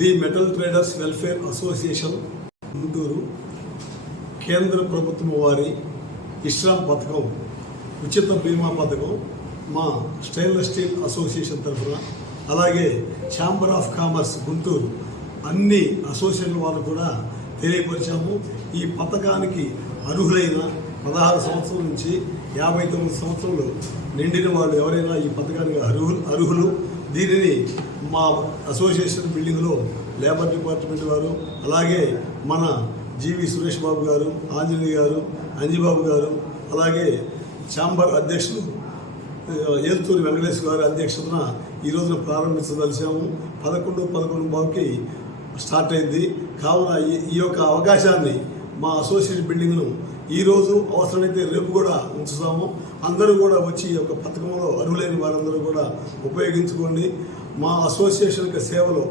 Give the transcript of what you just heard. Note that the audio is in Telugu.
The metal traders welfare association Guntur కేంద్ర ప్రభుత్వం వారి ఇస్రాం పథకం ఉచిత బీమా పథకం మా స్టెయిన్లెస్ స్టీల్ అసోసియేషన్ తరఫున అలాగే ఛాంబర్ ఆఫ్ కామర్స్ గుంటూరు అన్ని అసోసియేషన్ వాళ్ళు కూడా తెలియపరిచాము. ఈ పథకానికి అర్హులైన 16 సంవత్సరాల నుంచి 59 సంవత్సరాలు నిండిన వాళ్ళు ఎవరైనా ఈ పథకానికి అర్హులు. దీనిని మా అసోసియేషన్ బిల్డింగ్లో లేబర్ డిపార్ట్మెంట్ వారు అలాగే మన జీవి సురేష్ బాబు గారు, ఆంజనేయ గారు, అంజిబాబు గారు అలాగే ఛాంబర్ అధ్యక్షులు ఏల్తూరి వెంకటేశ్వర గారి అధ్యక్షతన ఈ రోజున ప్రారంభించదలిచాము. 11:11 స్టార్ట్ అయింది. కావున ఈ యొక్క అవకాశాన్ని మా అసోసియేషన్ బిల్డింగ్ను ఈరోజు అవసరమైతే రేపు కూడా ఉంచుతాము. అందరూ కూడా వచ్చి ఈ యొక్క పథకంలో అర్హులైన వారందరూ కూడా ఉపయోగించుకోండి. మా అసోసియేషన్ యొక్క సేవలు